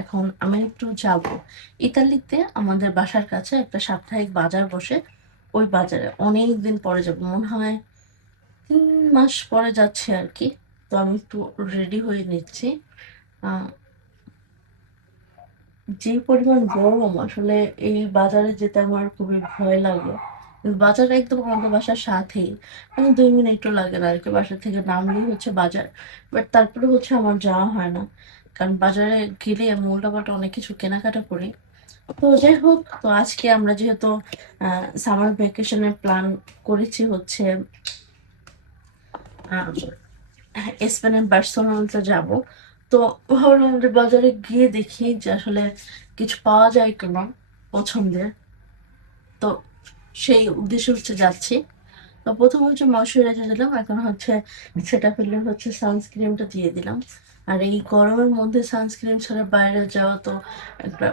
এখন আমি একটু যাব ইতালিতে। আমাদের বাসার কাছে একটা সাপ্তাহিক বাজার বসে। ওই বাজারে অনেক দিন পরে যাব, মনে হয় 3 মাস পরে যাচ্ছি আর কি। তো আমি একটু রেডি হয়ে নিচ্ছি। আহ, যে পরিমাণ গরম, আসলে এই বাজারে যেতে আমার খুবই ভয় লাগে। কিন্তু বাজার একদম আমাদের বাসার সাথেই, মানে 2 মিনিটও লাগে না আর কি। বাসা থেকে নামলেই হচ্ছে বাজার। বাট তারপরে হচ্ছে আমার যাওয়া হয় না, কারণ বাজারে গেলে আমি উল্টাপাল্টা অনেক কিছু কেনাকাটা করি। তো যাই হোক, তো আজকে আমরা যেহেতু সামার ভ্যাকেশনের প্ল্যান করেছি হচ্ছে আহ, স্পেনের বার্সেলোনাতে যাব। তো ভাবলাম যে বাজারে গিয়ে দেখি যে আসলে কিছু পাওয়া যায় কিনা পছন্দের। তো সেই উদ্দেশ্যে হচ্ছে যাচ্ছি। তো প্রথম হচ্ছে ময়শ্চারাইজার দিলাম, এখন হচ্ছে সেটা ফেলে হচ্ছে সানস্ক্রিনটা দিয়ে দিলাম। আর এই গরমের মধ্যে সানস্ক্রিন ছাড়া বাইরে যাওয়া তো একটা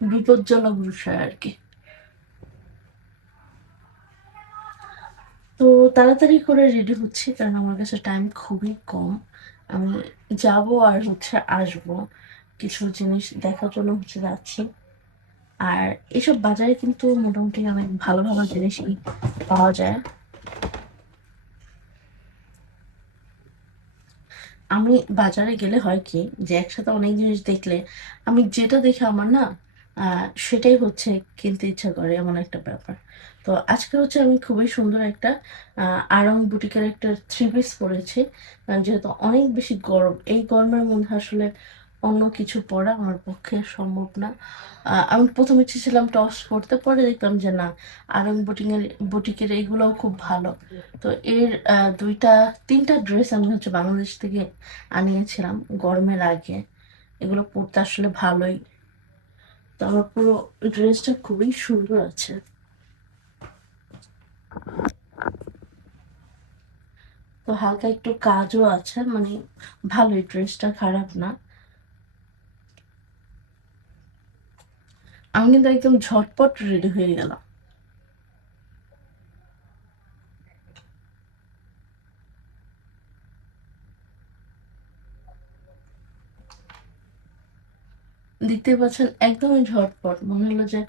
বিপজ্জনক বিষয় আর কি। তো তাড়াতাড়ি করে রেডি হচ্ছি, কারণ আমার কাছে টাইম খুবই কম। আমি যাব আর হচ্ছে আসবো, কিছু জিনিস দেখার জন্য হচ্ছে যাচ্ছি। আর এসব বাজারে কিন্তু মোটামুটি অনেক ভালো ভালো জিনিসই পাওয়া যায়। আমি বাজারে গেলে হয় কি, যে একসাথে অনেক জিনিস দেখলে আমি যেটা দেখে আমার না সেটাই হচ্ছে কিনতে ইচ্ছা করে, এমন একটা ব্যাপার। তো আজকে হচ্ছে আমি খুবই সুন্দর একটা আড়ং বুটিকের একটা 3 পিস পরেছি। যেহেতু অনেক বেশি গরম, এই গরমের মধ্যে আসলে অন্য কিছু পরা আমার পক্ষে সম্ভব না। আমি প্রথমে চেয়েছিলাম টপস পরতে, পরে দেখলাম যে না, আড়ং বুটিকের এইগুলোও খুব ভালো। তো এর 3টা ড্রেস আমি হচ্ছে বাংলাদেশ থেকে আনিয়েছিলাম গরমের আগে। এগুলো পরতে আসলে ভালোই। তো আমার পুরো ড্রেসটা খুবই সুন্দর আছে। তো হালকা একটু কাজও আছে, মানে ভালোই, ড্রেসটা খারাপ না। আমি কিন্তু একদম ঝটপট রেডি হয়ে গেলাম। দেখতে পাচ্ছেন একদমই ঝটপট, মনে হলো যে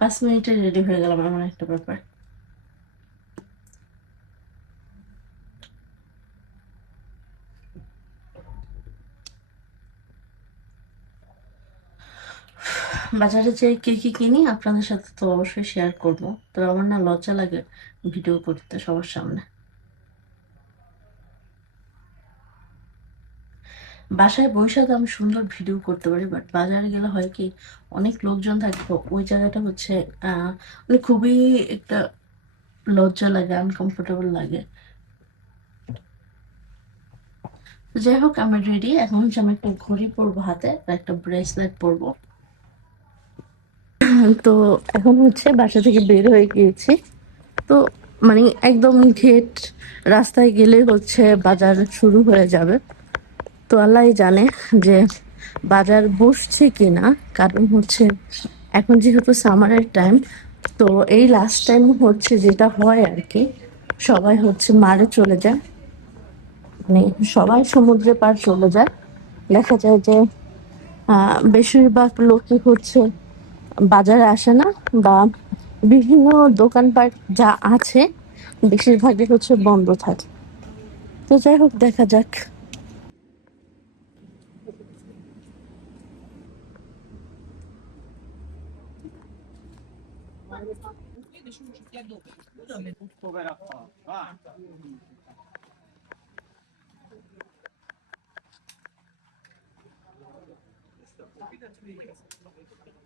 5 মিনিটে রেডি হয়ে গেলাম, এমন একটা ব্যাপার। বাজারে যে কি কি কিনি আপনাদের সাথে তো অবশ্যই শেয়ার করবো। তো আমার না লজ্জা লাগে ভিডিও করতে সবার সামনে। বাসায় বসে তো আমি সুন্দর ভিডিও করতে পারি, বাট বাজারে গেলে হয় কি, অনেক লোকজন থাকবে, ওই জায়গাটা হচ্ছে মানে খুবই একটা লজ্জা লাগে, আনকমফোর্টেবল লাগে। তো যাই হোক, আমি রেডি। এখন হচ্ছে আমি একটা ঘড়ি পরবো হাতে, আর একটা ব্রেসলেট পরবো। তো এখন হচ্ছে বাসা থেকে বের হয়ে গিয়েছি। তো মানে একদম গেট, রাস্তায় গেলে হচ্ছে বাজার শুরু হয়ে যাবে। তো আল্লাহই জানে যে বাজার বসছে কিনা, কারণ হচ্ছে এখন যেহেতু সামারের টাইম। তো এই লাস্ট টাইম হচ্ছে যেটা হয় আর কি, সবাই হচ্ছে মারে চলে যায়, মানে সবাই সমুদ্রে পার চলে যায়। দেখা যায় যে বেশিরভাগ লোকই হচ্ছে বাজারে আসে না, বা বিভিন্ন দোকানপাট যা আছে বেশিরভাগই হচ্ছে বন্ধ থাকে। তো যাই হোক, দেখা যাক।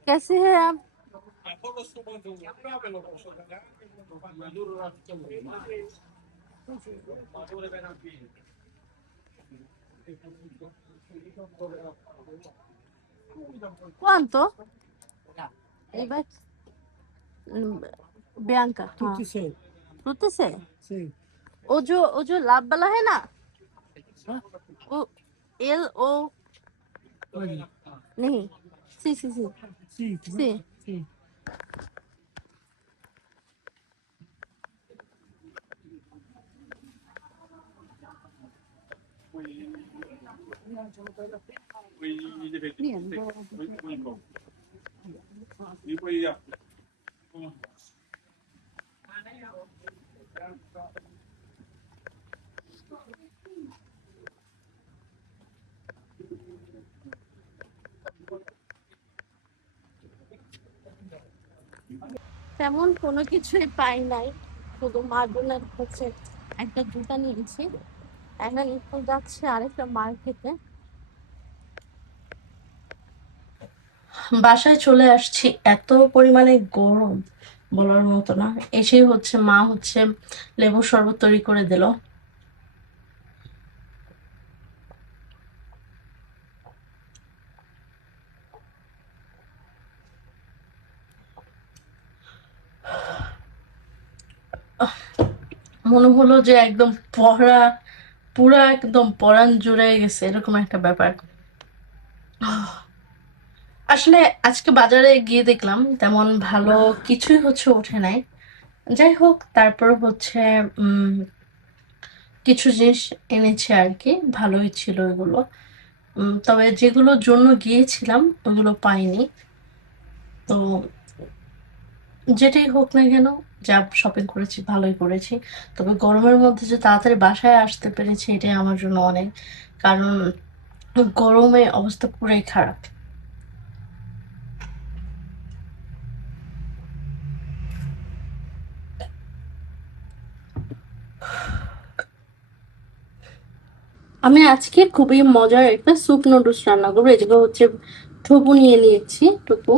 कैसे हैं आप? ¿Cuánto? Beh, Bianca, हाँ। तुझसे से वो जो लाभ वाला है ना, वो LO, नहीं, सी। তেমন কোনো কিছুই পাই নাই, শুধু মার্বেলের হচ্ছে একটা জুতা নিয়েছি। এখন একটু যাচ্ছে আরেকটা মার্কেটে। বাসায় চলে আসছি, এত পরিমাণে গরম বলার মতো না। এসেই হচ্ছে মা হচ্ছে লেবুর শরবত তৈরি করে দিল। মনে হলো যে একদম পুরা একদম পরাণ জুড়ে গেছে, এরকম একটা ব্যাপার। আসলে আজকে বাজারে গিয়ে দেখলাম তেমন ভালো কিছুই হচ্ছে ওঠে নাই। যাই হোক, তারপর হচ্ছে উম কিছু জিনিস এনেছে আর কি, ভালোই ছিল এগুলো। তবে যেগুলোর জন্য গিয়েছিলাম ওগুলো পাইনি। তো যেটাই হোক না কেন, যা শপিং করেছি ভালোই করেছি। তবে গরমের মধ্যে যে তাড়াতাড়ি বাসায় আসতে পেরেছি এটাই আমার জন্য অনেক, কারণ গরমে অবস্থা পুরাই খারাপ। আমি আজকে খুবই মজার একটা স্যুপ নুডলস রান্না করবো। এদিকে হচ্ছে টোপু নিয়ে নিয়েছি, টোপু।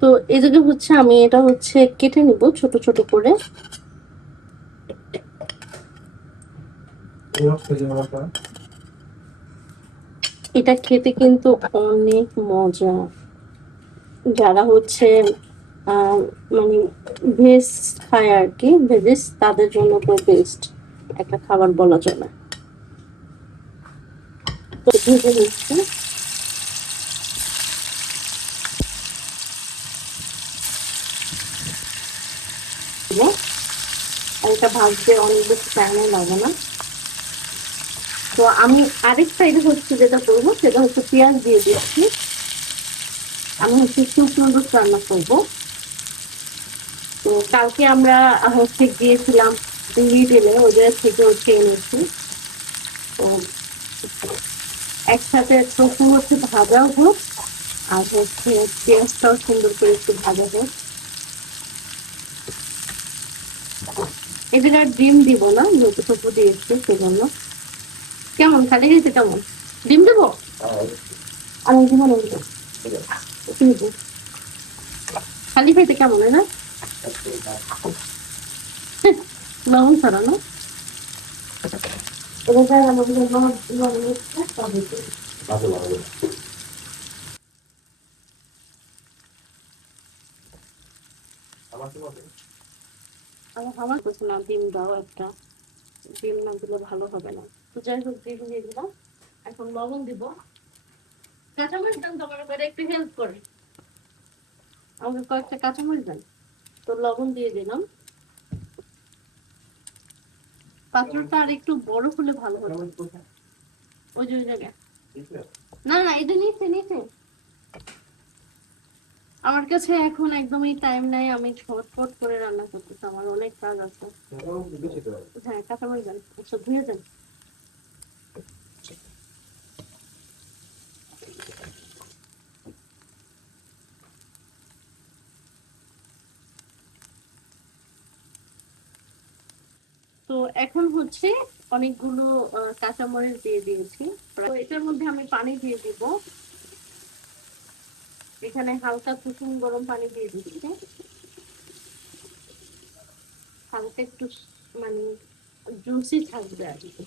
তো এদিকে হচ্ছে আমি এটা হচ্ছে কেটে নিব ছোট ছোট করে। এটা খেতে কিন্তু অনেক মজা। যারা হচ্ছে আহ মানে ভেজ খায় আর কি, ভেজিস, তাদের জন্য তো বেস্ট একটা খাবার বলা চলে। তো ভেজে নিচ্ছি। আর এটা ভাজতে অনেক বেশি টাইমও লাগে না। তো আমি আরেক সাইডে হচ্ছে যেটা করবো সেটা হচ্ছে পেঁয়াজ দিয়ে দিচ্ছি। আমি হচ্ছে স্যুপ নুডলস রান্না করবো। তো কালকে আমরা হচ্ছে গিয়েছিলাম রিটেলে, ওই জায়গা থেকে হচ্ছে এনেছি। তো একসাথে টোফু হচ্ছে ভাজাও হোক, আর হচ্ছে পেঁয়াজটাও সুন্দর করে একটু ভাজা হোক। এদের আর ডিম দিব না, যেহেতু টোফু দিয়েছি সেজন্য। কেমন খালি গেছে? কেমন ডিম দেবো? আর দিব না, খালি খাইতে কেমন হয় না? লবণ ছাড়া না? আমার কাছে না, ডিম দাও একটা। ডিম না দিলে ভালো হবে না। তো যাই হোক, ডিম দিয়ে দিলাম। এখন লবণ দিব। কাঁচামরিচ দেন, তোমার করে একটু হেল্প করে আমাকে কয়েকটা কাঁচামরিচ দেন। তো লবণ দিয়ে দিলাম। পাত্রটা আর একটু বড় হলে ভালো হতো। ওই যে ওই জায়গায়। না না, এটা নিচে নিচে। আমার কাছে এখন একদমই টাইম নাই, আমি ঝটপট করে রান্না করতেছি, আমার অনেক কাজ আছে। হ্যাঁ, কাঁচামরিচ দেন, আচ্ছা ধুয়ে দেন। তো এখন হচ্ছে অনেকগুলো কাঁচামরিচ দিয়ে দিয়েছি। তো এটার মধ্যে আমি পানি দিয়ে দিব। এখানে হালকা কুসুম গরম পানি দিয়ে দিচ্ছি। হালকা একটু মানে জুসি থাকবে আর কি,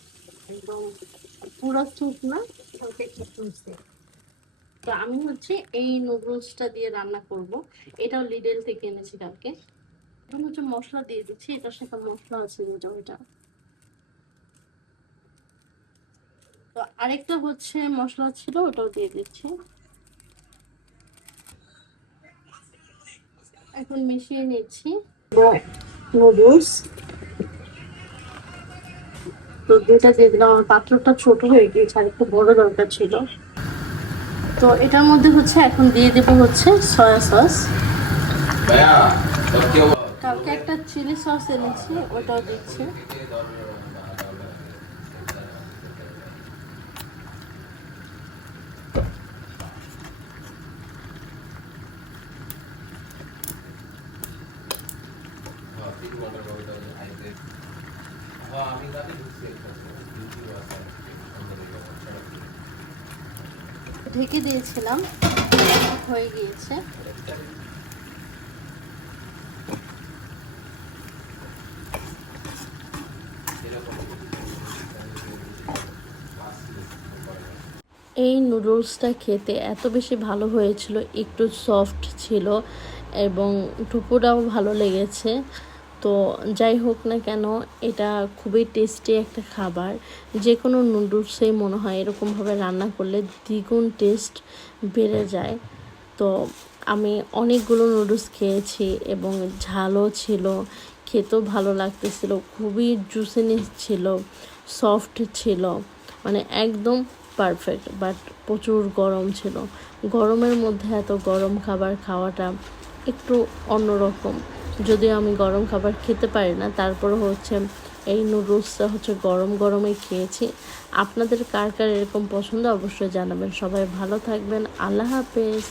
একদম পুরো স্যুপ না, হালকা একটু জুসি। তো আমি হচ্ছে এই নুডলসটা দিয়ে রান্না করব। এটাও লিডেল থেকে এনেছি কালকে। এখন হচ্ছে মশলা দিয়ে দিচ্ছি, এটার সাথে মশলা আছে যেটা ওইটা। তো আরেকটা হচ্ছে মশলা ছিল, ওটাও দিয়ে দিচ্ছি। এখন মিশিয়ে নিচ্ছি নুডলস। তো দুইটা দিয়ে দিলাম। আমার পাত্রটা ছোট হয়ে গিয়েছে, আর একটু বড় দরকার ছিল। তো এটার মধ্যে হচ্ছে এখন দিয়ে দেবো হচ্ছে সয়া সস। কালকে একটা চিলি সস এনেছি, ওটাও দিচ্ছি। ঢেকে দিয়েছিলাম, হয়ে গিয়েছে। এই নুডলসটা খেতে এত বেশি ভালো হয়েছিল, একটু সফট ছিল এবং টুকুরাও ভালো লেগেছে। তো যাই হোক না কেন, এটা খুবই টেস্টি একটা খাবার। যে কোনো নুডলসেই মনে হয় এরকমভাবে রান্না করলে দ্বিগুণ টেস্ট বেড়ে যায়। তো আমি অনেকগুলো নুডলস খেয়েছি এবং ঝালও ছিল, খেতেও ভালো লাগতেছিল, খুবই জুসিনেস ছিল, সফট ছিল, মানে একদম পারফেক্ট। বাট প্রচুর গরম ছিল। গরমের মধ্যে এত গরম খাবার খাওয়াটা একটু অন্যরকম। যদিও আমি গরম খাবার খেতে পারি না, তারপরে হচ্ছে এই নুডলসটা হচ্ছে গরম গরমই খেয়েছি। আপনাদের কার কার এরকম পছন্দ অবশ্যই জানাবেন। সবাই ভালো থাকবেন। আল্লাহ হাফেজ।